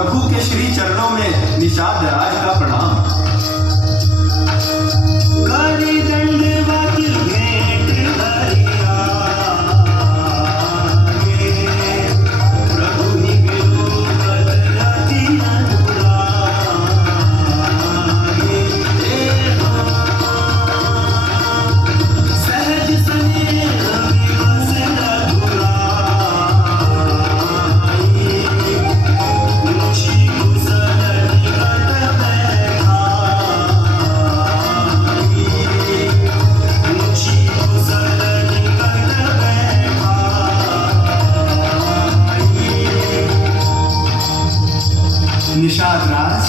प्रभु के श्री चरणों में निषाद राज का प्रणाम। करी दंडवत भेंट हरिया प्रभु निगलोकत रति सहज स्नेह विवश रुचि कुशल निकट निषाद राज,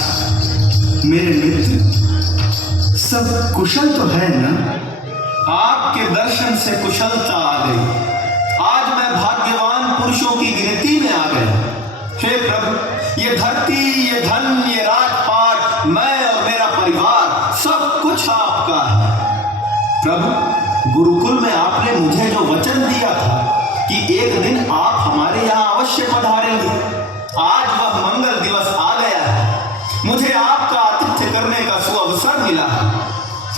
मेरे मित्र सब कुशल तो है ना? आपके दर्शन से कुशलता आ गई। आज मैं भाग्यवान पुरुषों की गिनती में आ गया। हे प्रभु, ये धरती, ये धन, ये राजपाट, मैं और मेरा परिवार सब कुछ आपका है। प्रभु, गुरुकुल में आपने मुझे जो वचन दिया था कि एक दिन आप हमारे यहाँ अवश्य पधारेंगे, आज वह मंगल दिवस आ गया है। मुझे आपका आतिथ्य करने का सुअवसर मिला है।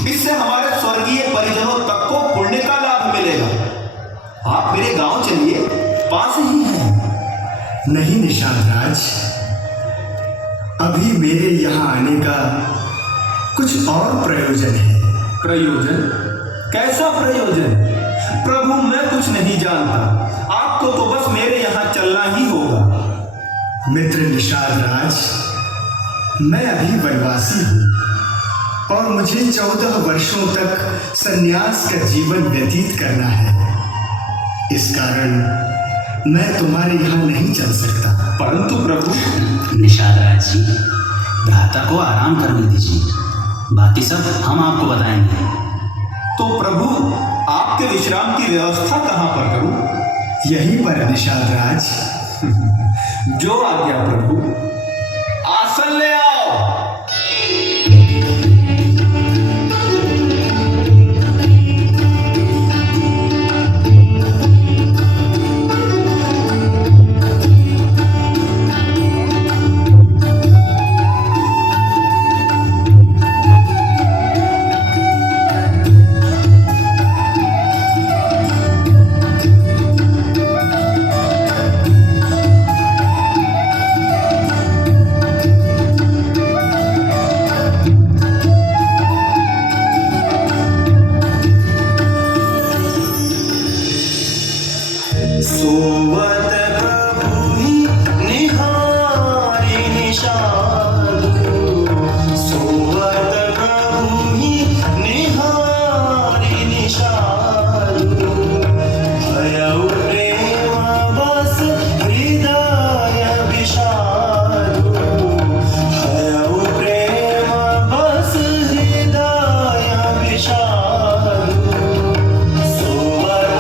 इससे हमारे स्वर्गीय परिजनों तक को पुण्य का लाभ मिलेगा। आप मेरे गांव चलिए, पास ही हैं। नहीं निषाद राज, अभी मेरे यहाँ आने का कुछ और प्रयोजन है। प्रयोजन? कैसा प्रयोजन? प्रभु, मैं कुछ नहीं जानता। आपको तो बस मेरे यहाँ चलना ही होगा। मित्र निषाद राज, मैं अभी वनवासी हूँ और मुझे 14 वर्षों तक संन्यास का जीवन व्यतीत करना है। इस कारण मैं तुम्हारे यहाँ नहीं चल सकता। परंतु प्रभु। निषाद राज जी, भ्राता को आराम करने दीजिए, बाकी सब हम आपको बताएंगे। तो प्रभु, आपके विश्राम की व्यवस्था कहाँ पर करूं? यहीं पर निषाद राज। जो आज्ञा प्रभु। आसन ले आओ। सोवत प्रभु ही निहारी निषाद, सोवत प्रभु ही निहारी निषाद, भयउ प्रेम बस हृदय विषाद, भयउ प्रेम बस हृदय विषाद, सोवत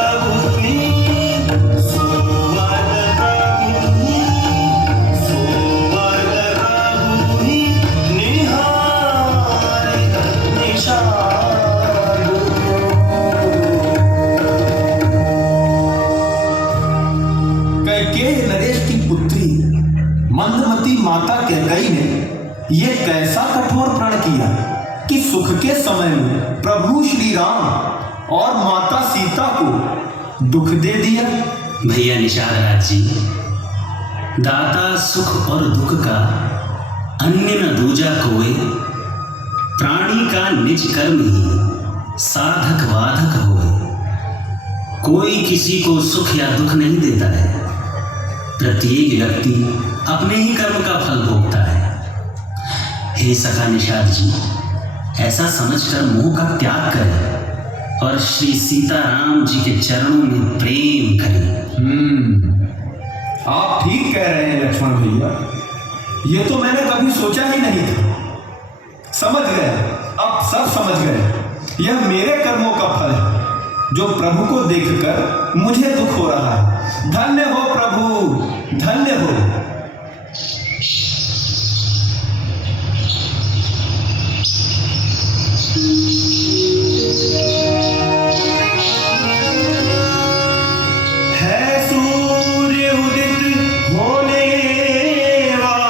प्रभु ही मंदमती माता कैकेयी ने यह कैसा कठोर प्रण किया कि सुख के समय में प्रभु श्री राम और माता सीता को दुख दे दिया। भैया निषाद राज जी, दाता सुख और दुख का अन्य न दूजा कोई, प्राणी का निज कर्म ही साधक वाधक होए। कोई किसी को सुख या दुख नहीं देता है, प्रत्येक व्यक्ति अपने ही कर्म का फल भोगता है। हे सखा निषाद जी, ऐसा समझकर मोह का त्याग करें और श्री सीताराम जी के चरणों में प्रेम करें। आप ठीक कह रहे हैं लक्ष्मण भैया, ये तो मैंने कभी सोचा ही नहीं था। समझ गए, अब सब समझ गए। यह मेरे कर्मों का फल है जो प्रभु को देखकर मुझे दुख हो रहा है। धन्य हो प्रभु, धन्य हो। है सूर्य उदित होने वाला,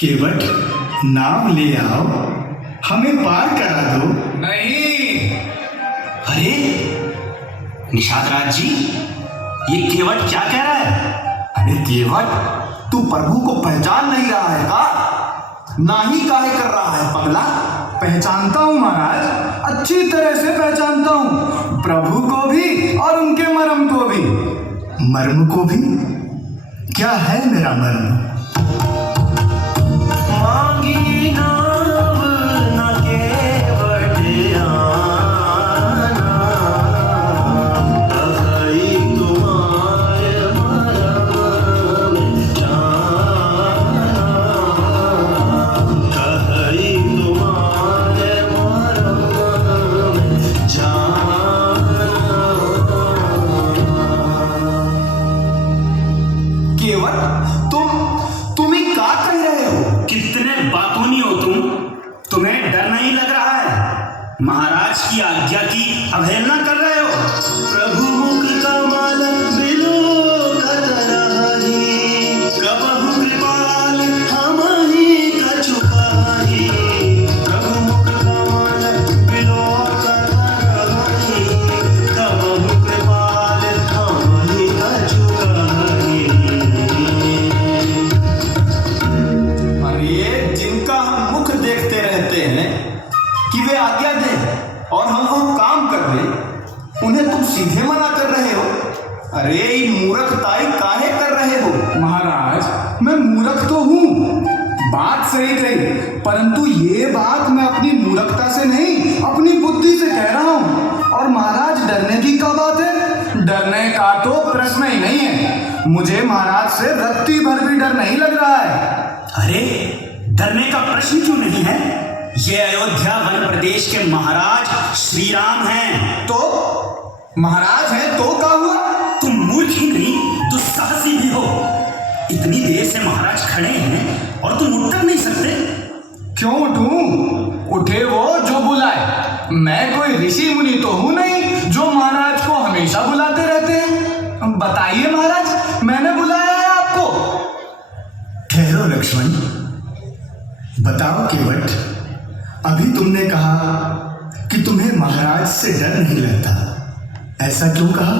केवट नाव ले आओ, हमें पार करा दो। नहीं। अरे निषाद राज जी, ये केवट क्या कह रहा है? अरे केवट, तू प्रभु को पहचान नहीं रहा है का? ना ही काहे कर रहा है पगला? पहचानता हूँ महाराज, अच्छी तरह से पहचानता हूँ, प्रभु को भी और उनके मर्म को भी। मर्म को भी? क्या है मेरा मर्म? मांगी नाव न केवट आना, कहीं तुम्हारे मर्म जाना, कहीं तुम्हारे मर्म जाना। केवट, तुम ही का कह रहे हो? कितने बातूनी हो तुम? तुम्हें डर नहीं लग रहा है? महाराज की आज्ञा की अवहेलना कर रहे हो। प्रभु मुख कमल बिलो कतराही, कबहु कृपाल हमहि कछुपाही। प्रभु मुख कमल बिलो कतराही, कबहु कृपाल हमहि कछुपाही। अरे जिनका हम मुख देखते रहते हैं कि वे आज्ञा दें और हम वो काम कर दें, उन्हें तुम सीधे मना कर रहे हो। अरे ये मूर्खताई काहे कर रहे हो? महाराज, मैं मूर्ख तो हूँ, बात सही कही, परंतु ये बात मैं अपनी मूर्खता से नहीं, अपनी बुद्धि से कह रहा हूँ। और महाराज, डरने की क्या बात है? डरने का तो प्रश्न ही नहीं है। मुझे महाराज से रत्ती भर भी डर नहीं लग रहा है। अरे डरने का प्रश्न क्यों नहीं है? ये अयोध्या वन प्रदेश के महाराज श्री राम हैं। तो महाराज हैं तो क्या हुआ? तुम मूर्ख ही नहीं, दुस्साहसी भी हो। इतनी देर से महाराज खड़े हैं और तुम उठ नहीं सकते। क्यों उठूं? उठे वो जो बुलाए। मैं कोई ऋषि मुनि तो हूं नहीं जो महाराज को हमेशा बुलाते रहते हैं। बताइए महाराज, मैंने बुलाया है आपको। ठहरो लक्ष्मण, बताओ केवट, अभी तुमने कहा कि तुम्हें महाराज से डर नहीं लगता, ऐसा क्यों कहा?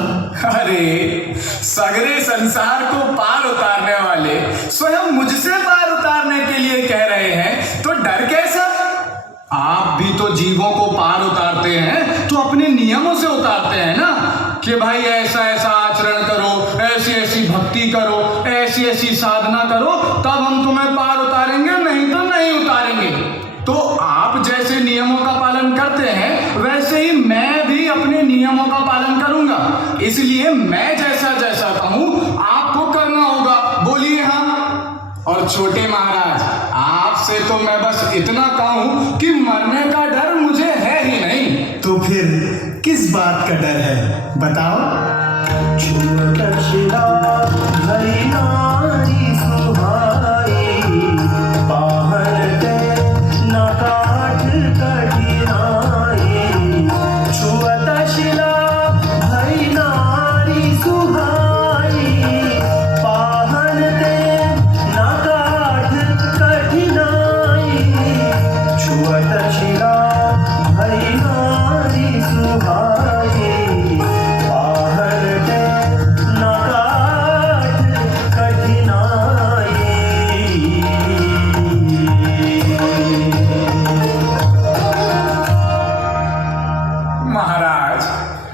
अरे सगरे संसार को पार उतारने वाले स्वयं मुझसे पार उतारने के लिए कह रहे हैं तो डर कैसा? आप भी तो जीवों को पार उतारते हैं तो अपने नियमों से उतारते हैं ना, कि भाई ऐसा ऐसा आचरण करो, ऐसी ऐसी भक्ति करो, ऐसी ऐसी साधना करो, तब हम तुम्हें पार उतारेंगे, नहीं तो नहीं उतारेंगे। तो आप जैसे नियमों का पालन करते हैं वैसे ही मैं भी अपने नियमों का पालन करूंगा। इसलिए मैं जैसा जैसा कहूं आपको करना होगा। बोलिए हाँ। और छोटे महाराज, आपसे तो मैं बस इतना कहूं कि मरने का डर मुझे है ही नहीं। तो फिर किस बात का डर है, बताओ?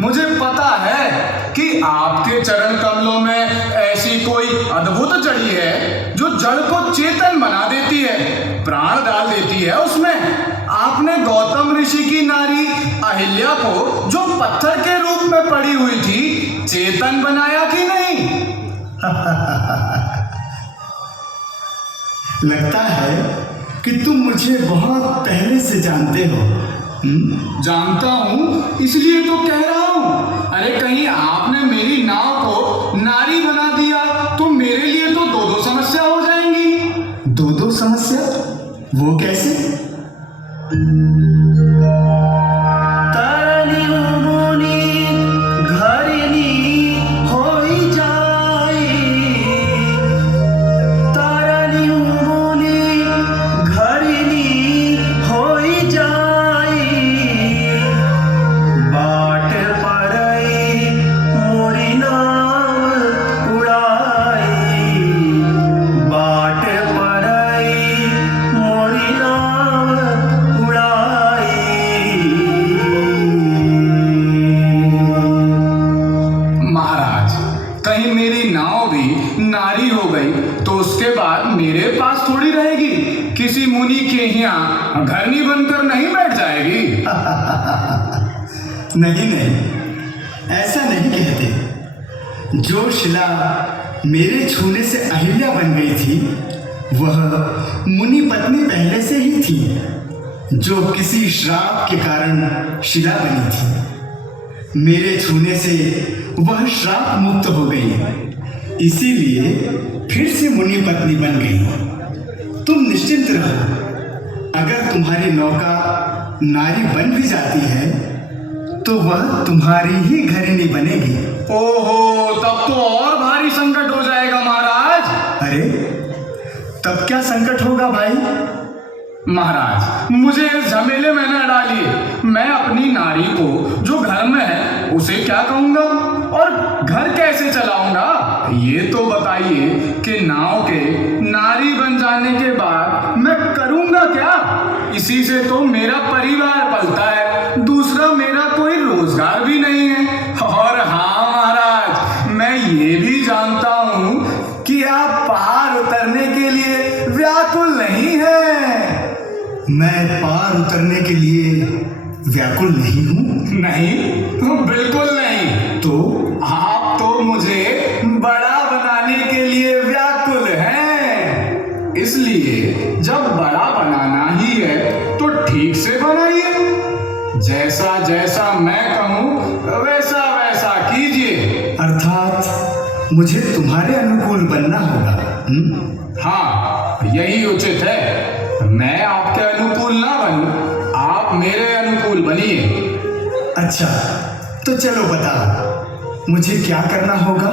मुझे पता है कि आपके चरण कमलों में ऐसी कोई अद्भुत जड़ी है जो जड़ को चेतन बना देती है, प्राण डाल देती है उसमें। आपने गौतम ऋषि की नारी अहिल्या को जो पत्थर के रूप में पड़ी हुई थी चेतन बनाया कि नहीं? लगता है कि तुम मुझे बहुत पहले से जानते हो। जानता हूं, इसलिए तो कह रहा हूं। अरे कहीं आपने मेरी नाव को नारी बना दिया तो मेरे लिए तो दो दो समस्या हो जाएंगी। दो दो समस्या? वो कैसे? नारी हो गई तो उसके बाद मेरे पास थोड़ी रहेगी, किसी मुनि के यहाँ घरनी बनकर नहीं बैठ जाएगी। नहीं नहीं, ऐसा नहीं कहते। जो शिला मेरे छूने से अहिल्या बन गई थी वह मुनि पत्नी पहले से ही थी, जो किसी श्राप के कारण शिला बनी थी। मेरे छूने से वह श्राप मुक्त हो गई, इसीलिए फिर से मुनि पत्नी बन गई। तुम निश्चिंत रहो, अगर तुम्हारी नौका नारी बन भी जाती है तो वह तुम्हारी ही घरिणी बनेगी। ओहो, तब तो और भारी संकट हो जाएगा महाराज। अरे तब क्या संकट होगा भाई? महाराज, मुझे इस झमेले में न डालिए। मैं अपनी नारी को जो घर में है उसे क्या कहूंगा और घर कैसे चलाऊंगा? ये तो बताइए कि नाव के नारी बन जाने के बाद मैं करूंगा क्या? इसी से तो मेरा परिवार पलता है, दूसरा मेरा कोई रोजगार भी नहीं है। और हाँ महाराज, मैं ये भी जानता हूँ कि आप पार उतरने के लिए व्याकुल नहीं हैं। मैं पार उतरने के लिए व्याकुल नहीं हूँ। नहीं, बिल्कुल नहीं। तो आप तो मुझे बड़ा बनाने के लिए व्याकुल हैं। इसलिए जब बड़ा बनाना ही है तो ठीक से बनाइए। जैसा जैसा मैं कहूँ वैसा वैसा कीजिए। अर्थात मुझे तुम्हारे अनुकूल बनना होगा। हाँ, यही उचित है। मैं आपके अनुकूल ना बनूं, आप मेरे अनुकूल बनिए। अच्छा, तो चलो बताओ मुझे क्या करना होगा?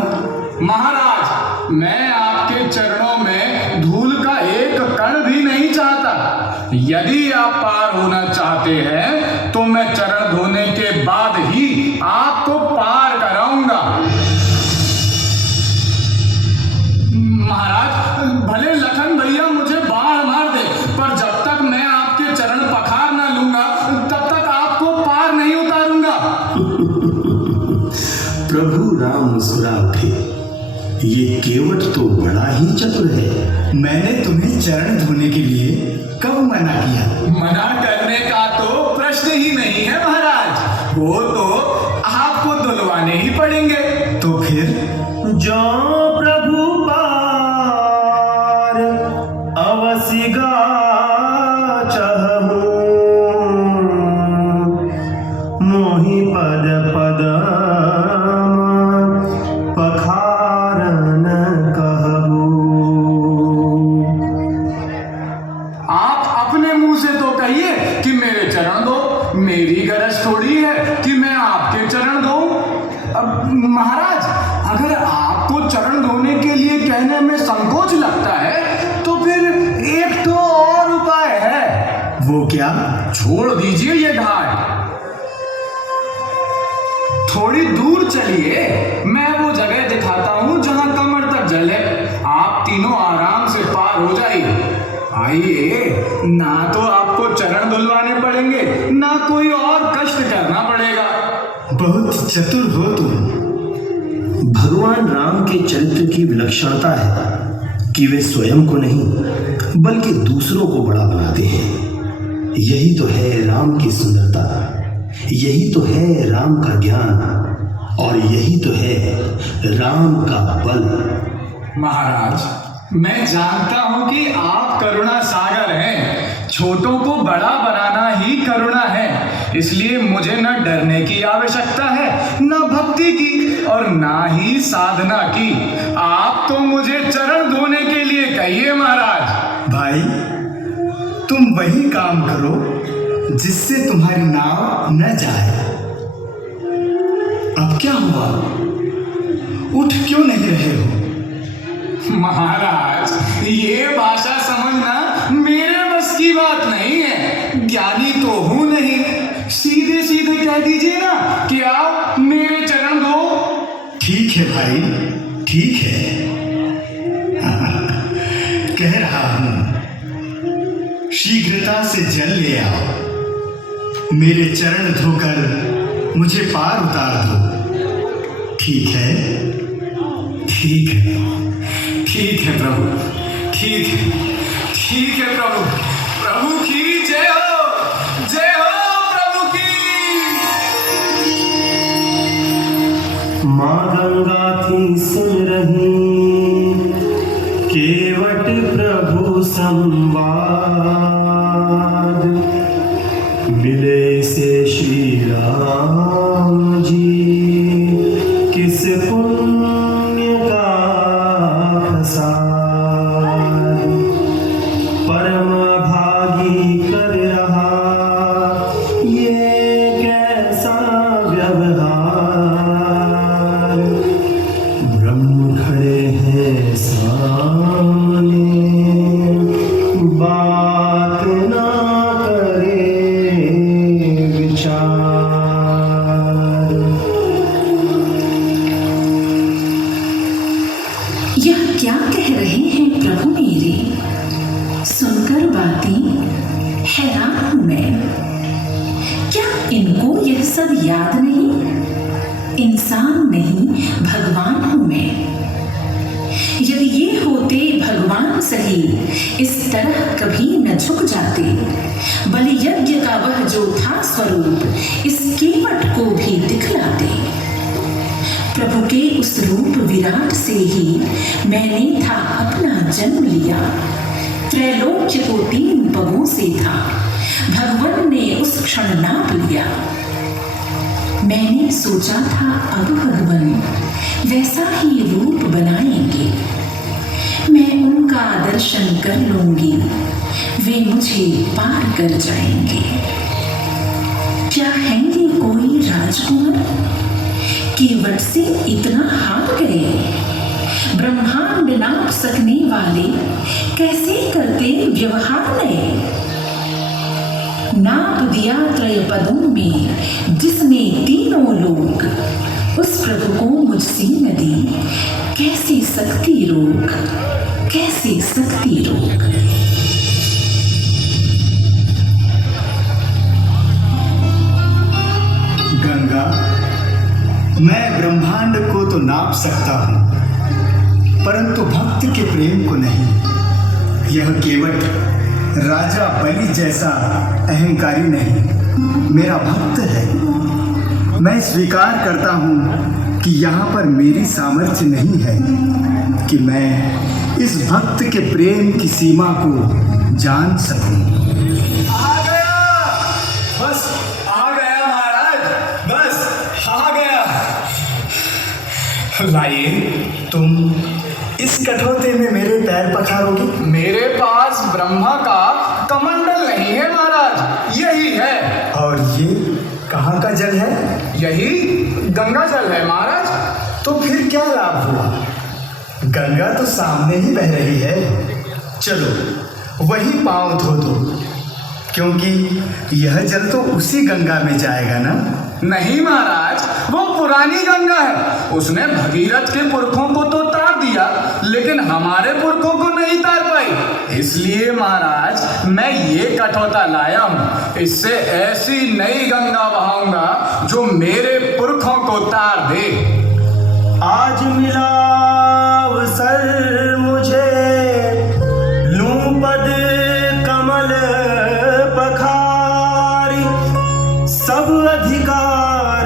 महाराज, मैं आपके चरणों में धूल का एक कण भी नहीं चाहता। यदि आप पार होना चाहते हैं तो मैं चरण धोने के बाद ही आपको पार कराऊंगा। महाराज, भले लखन भैया मुझे बाढ़ मार दे, पर जब तक मैं आपके चरण पखार ना लूंगा तब तक आपको पार नहीं उतारूंगा। प्रभु राम मुस्कुरा उठे। ये केवट तो बड़ा ही चतुर है। मैंने तुम्हें चरण धोने के लिए कब मना किया? मना करने का तो प्रश्न ही नहीं है महाराज, वो तो आपको धुलवाने ही पड़ेंगे। तो फिर जो प्रभु पार अवसिगा चहु, मोहि पद पद पखारन कहु। आप अपने मुंह से तो कहिए कि मेरे चरण दो, मेरी गरज थोड़ी है कि मैं आपके चरण दूं। अब महाराज, अगर आपको चरण धोने के लिए कहने में संकोच लगता है तो फिर एक तो और उपाय है। वो क्या? छोड़ दीजिए ये घाट, थोड़ी दूर चलिए, मैं वो जगह दिखाता हूं जहां कमर तक जल है। आप तीनों आराम से पार हो जाइए। आइए, ना तो आपको चरण धुलवाने पड़ेंगे ना कोई और कष्ट करना पड़ेगा। बहुत चतुर हो तुम। भगवान राम के चरित्र की विलक्षणता है कि वे स्वयं को नहीं बल्कि दूसरों को बड़ा बनाते हैं। यही तो है राम की सुंदरता, यही तो है राम का ज्ञान, और यही तो है राम का बल। महाराज, मैं जानता हूं कि आप करुणा सागर हैं। छोटों को बड़ा बनाना ही करुणा है, इसलिए मुझे न डरने की आवश्यकता है, न भक्ति की और ना ही साधना की। आप तो मुझे चरण धोने के लिए कहिए महाराज। भाई, तुम वही काम करो जिससे तुम्हारी नाव न जाए। अब क्या हुआ? उठ क्यों नहीं रहे हो? महाराज, ये भाषा समझना मेरे बस की बात नहीं है। ज्ञानी तो हूं नहीं, सीधे सीधे कह दीजिए ना कि आप मेरे चरण धो। ठीक है भाई, ठीक है। कह रहा हूं, शीघ्रता से जल ले आओ, मेरे चरण धोकर मुझे पार उतार दो। ठीक है, ठीक है। ठीक है प्रभु, ठीक है प्रभु। प्रभु की जय हो प्रभु की। माँ गंगा थी सुन रही केवट प्रभु संवाद, मिले से श्री राम जी किस पुण्य का प्रसाद, परम भागी कर रहा ये कैसा व्यवहार, ब्रह्म खड़े हैं सामने बात ना करे विचार। यह क्या कह रहे हैं प्रभु मेरे, सुनकर बातें हैरान हूं मैं। क्या इनको यह सब याद नहीं? इंसान नहीं भगवान हूं मैं। यदि ये होते भगवान सही, इस तरह कभी न झुक जाते। बलि यज्ञ का वह जो था स्वरूप, इस केवट को भी दिखलाते। प्रभु के उस रूप विराट से ही मैंने था अपना जन्म लिया। त्रैलोक्य को 3 पगों से था, भगवान ने उस क्षण नाप लिया। मैंने सोचा था अब भगवान वैसा ही रूप बनाएंगे, मैं उनका दर्शन कर लूंगी, वे मुझे पार कर जाएंगे। क्या है ये कोई राजकुमार, केवट से इतना हार गए? ब्रह्मांड नाप सकने वाले कैसे करते व्यवहार नए? नाप दिया त्रय पदों में जिसने तीनों लोक, उस प्रभु को मुझसे न दी कैसी शक्ति रोक, कैसी शक्ति रोक। गंगा, मैं ब्रह्मांड को तो नाप सकता हूँ, परंतु भक्त के प्रेम को नहीं। यह केवट राजा बलि जैसा अहंकारी नहीं, मेरा भक्त है। मैं स्वीकार करता हूँ कि यहाँ पर मेरी सामर्थ्य नहीं है कि मैं इस भक्त के प्रेम की सीमा को जान सकूं। आ गया, बस आ गया महाराज, बस आ गया। लाइए। तुम इस कठौते में मेरे पैर पखारोगे? मेरे पास ब्रह्मा का कमंडल नहीं है महाराज, यही है। और ये कहाँ का जल है? यही गंगा जल है महाराज। तो फिर क्या लाभ हुआ? गंगा तो सामने ही बह रही है। चलो वही पांव धो दो, क्योंकि यह जल तो उसी गंगा में जाएगा ना। नहीं महाराज, वो पुरानी गंगा है। उसने भगीरथ के पुरखों को तो तार दिया, लेकिन हमारे पुरखों को नहीं तार पाई। इसलिए महाराज मैं ये कठौता लाया हूँ, इससे ऐसी नई गंगा बहाऊंगा जो मेरे पुरखों को तार दे। आज मिला अवसर मुझे, लूं पद कमल पखारी, सब अधिकार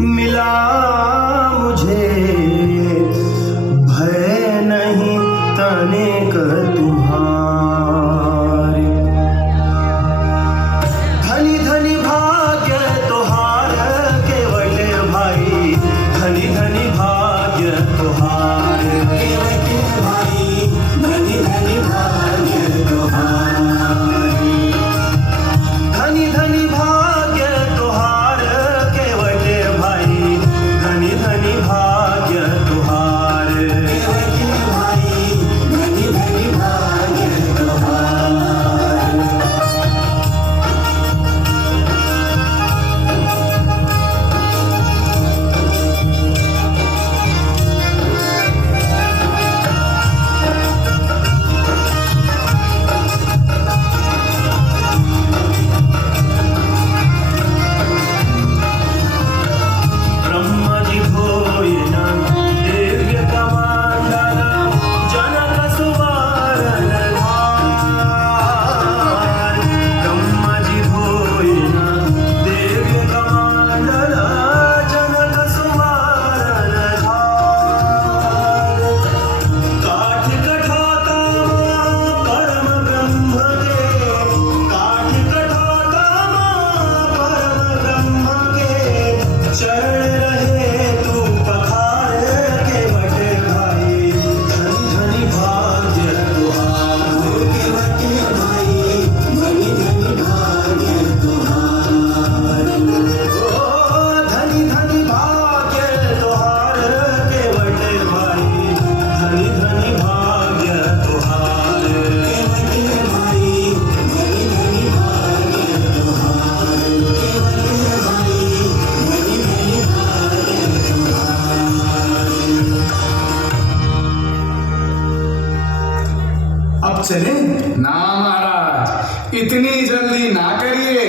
मिला मुझे, भय नहीं तनिक तुम्हारी। धनी धनी भाग्य तोहार केवट भाई, धनी धनी भाग्य तोहार केवट भाई, अब चलें? ना महाराज, इतनी जल्दी ना करिए।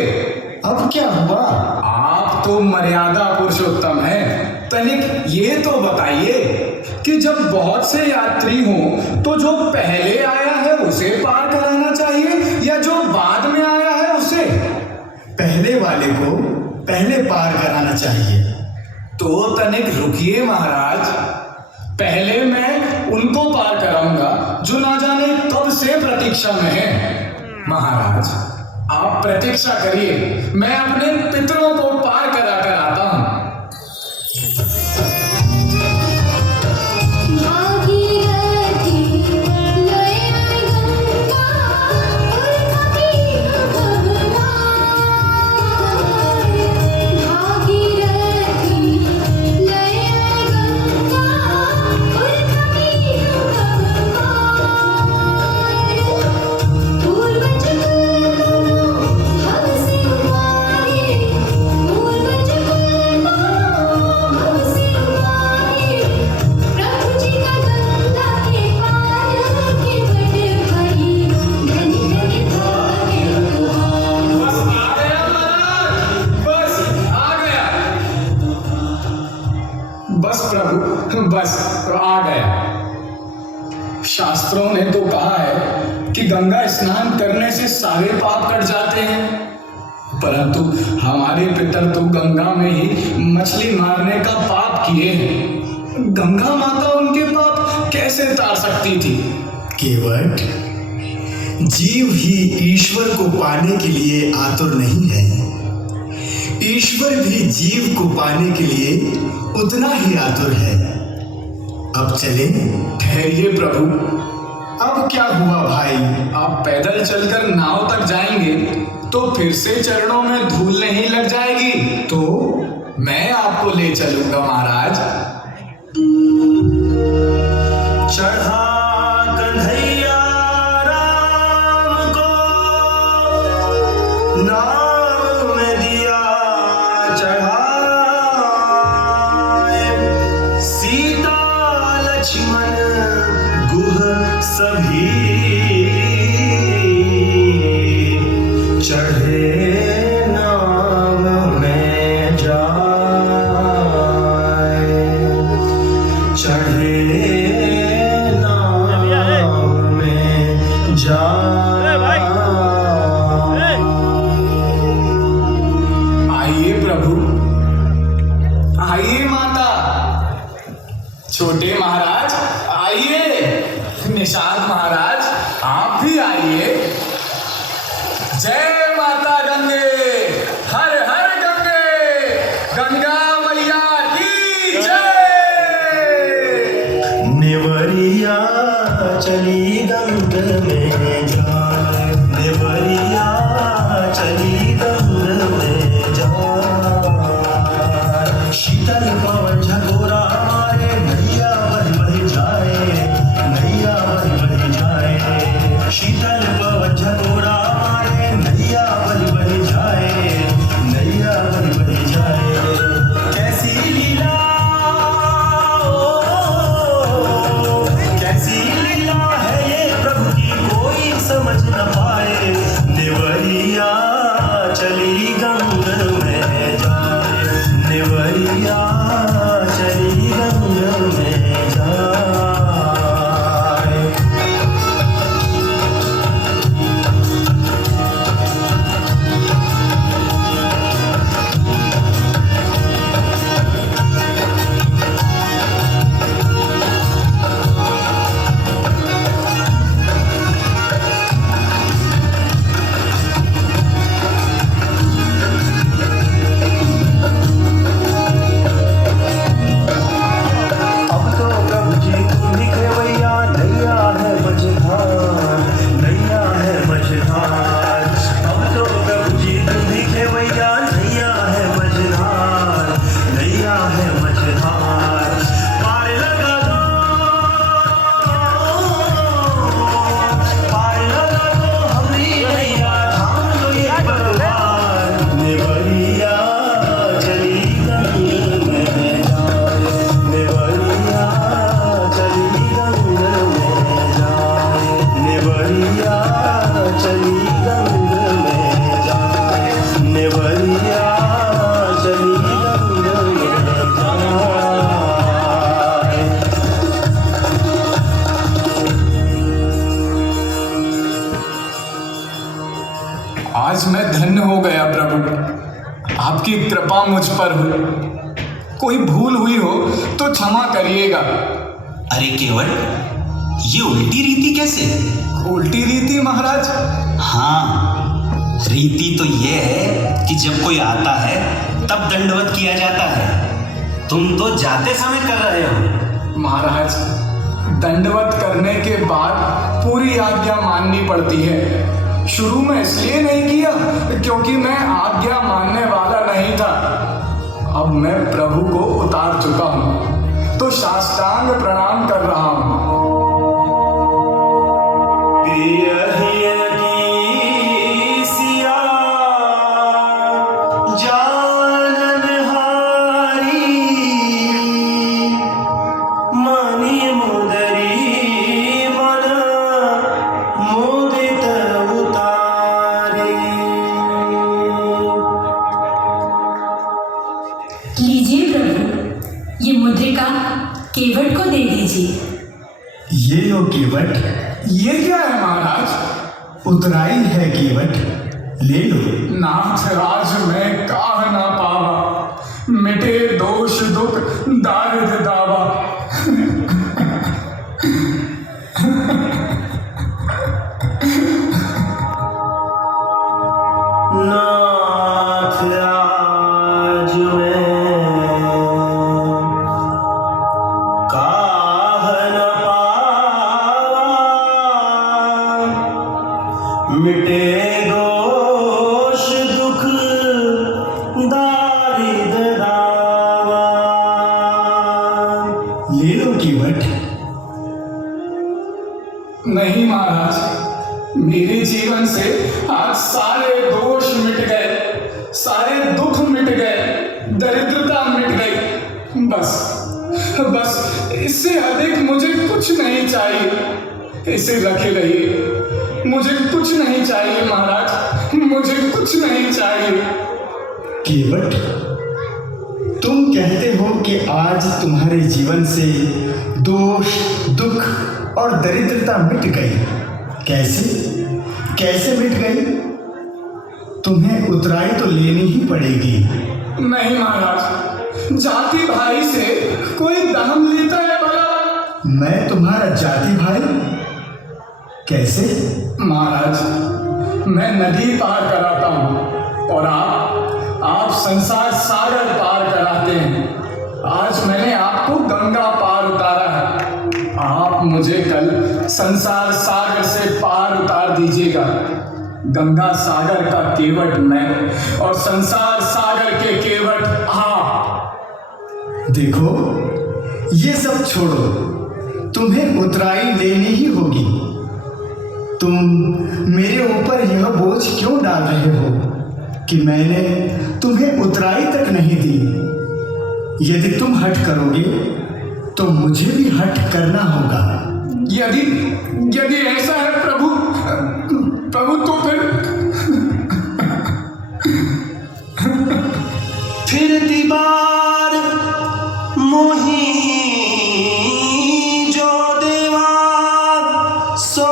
अब क्या हुआ? आप तो मर्यादा पुरुषोत्तम हैं। तनिक ये तो बताइए कि जब बहुत से यात्री हों तो जो पहले आया है उसे पार कराना चाहिए या जो बाद में आया है उसे? पहले वाले को पहले पार कराना चाहिए। तो तनिक रुकिए महाराज, पहले मैं उनको पार कराऊंगा जो ना जाने कब से प्रतीक्षा में है। महाराज, आप प्रतीक्षा करिए, मैं अपने पितरों को पार करा कर आता हूं। बस प्रभु, बस आ गया। शास्त्रों ने तो कहा है कि गंगा स्नान करने से सारे पाप कट जाते हैं, परंतु हमारे पितर तो गंगा में ही मछली मारने का पाप किए हैं। गंगा माता उनके पाप कैसे तार सकती थी? केवट, जीव ही ईश्वर को पाने के लिए आतुर नहीं है। ईश्वर भी जीव को पाने के लिए उतना ही आतुर है। अब चलें? ठहरिए प्रभु। अब क्या हुआ भाई? आप पैदल चलकर नाव तक जाएंगे तो फिर से चरणों में धूल नहीं लग जाएगी? तो मैं आपको ले चलूंगा महाराज। चढ़ा कन्हैया राम को, नाम में दिया चढ़ाए, सीता लक्ष्मण गुह सभी चढ़े नाम में जाए, चढ़े नाम में जाए। आइए प्रभु, आइए माता। छोटे महाराज आइए, निषाद महाराज आप भी आइए। जय माता गंगे, हर हर गंगे, गंगा मैया की जय। नेवरिया चली गंग में जाए, नेवरिया चली गंग में जाए, शीतल पवन झकोरा मारे, नैया बही बही जाए, नैया बही बही जाए, शीतल पवन झकोरा मारे, नैया बही बही जाए, नैया बही बही जाए। कैसी लीला, कैसी लीला है ये प्रभु की, कोई समझ न पाए। नेवरिया आज मैं धन्य हो गया प्रभु, आपकी कृपा मुझ पर हुई। कोई भूल हुई हो तो क्षमा करिएगा। अरे केवट, ये उल्टी रीति कैसे? उल्टी रीति महाराज? हाँ, रीति तो ये है कि जब कोई आता है तब दंडवत किया जाता है। तुम तो जाते समय कर रहे हो। महाराज, दंडवत करने के बाद पूरी आज्ञा माननी पड़ती है। शुरू में इसलिए नहीं किया क्योंकि मैं आज्ञा मानने वाला नहीं था। अब मैं प्रभु को उतार चुका हूँ तो साष्टांग प्रणाम कर रहा हूँ। लीजिए प्रभु, ये मुद्रिका केवट को दे दीजिए। ये लो केवट। ये क्या है महाराज? उतराई है केवट, ले लो। नाथ राज में काह ना पावा, मिटे दोष दुख दारिद दावा। नाथ राज में काह न पावा, मिटे दोष दुख दारिद दावा। ले लो केवट। नहीं महाराज, मेरे जीवन से आज सारे दोष मिट गए, सारे दुख मिट गए, दरिद्रता मिट गई। बस इससे अधिक मुझे कुछ नहीं चाहिए। इसे रखे रहिए, मुझे कुछ नहीं चाहिए महाराज, मुझे कुछ नहीं चाहिए। केवट, तुम कहते हो कि आज तुम्हारे जीवन से दोष, दुख और दरिद्रता मिट गई। कैसे मिट गई? तुम्हें उतराई तो लेनी ही पड़ेगी। नहीं महाराज, जाति भाई से कोई दाम लेता है भला? मैं तुम्हारा जाति भाई? कैसे? महाराज, मैं नदी पार कराता हूँ और आप संसार सागर पार कराते हैं। आज मैंने आपको गंगा पार उतारा है, आप मुझे कल संसार सागर से पार उतार दीजिएगा। गंगा सागर का केवट मैं और संसार सागर के केवट आप। देखो, ये सब छोड़ो, तुम्हें उतराई लेनी ही होगी। तुम मेरे ऊपर यह बोझ क्यों डाल रहे हो कि मैंने तुम्हें उतराई तक नहीं दी? यदि तुम हठ करोगे तो मुझे भी हठ करना होगा। यदि ऐसा है प्रभु तो फिर दीवार मोही जो देवा, सो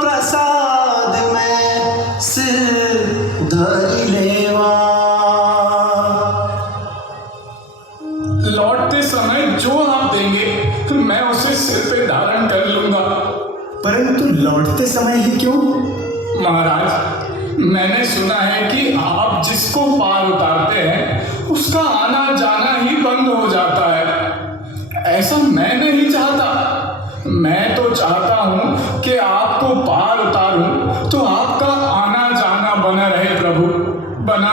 प्रसाद में सिर धरि लेवा। लौटते समय जो आप देंगे मैं उसे सिर पे धारण कर लूंगा। परंतु लौटते समय ही क्यों? महाराज, मैंने सुना है कि आप जिसको पार उतारते हैं उसका आना जाना ही बंद हो जाता है। ऐसा मैं नहीं चाहता। मैं तो चाहता हूं कि आपको पार उतारूं तो आपका आना जाना बना रहे प्रभु, बना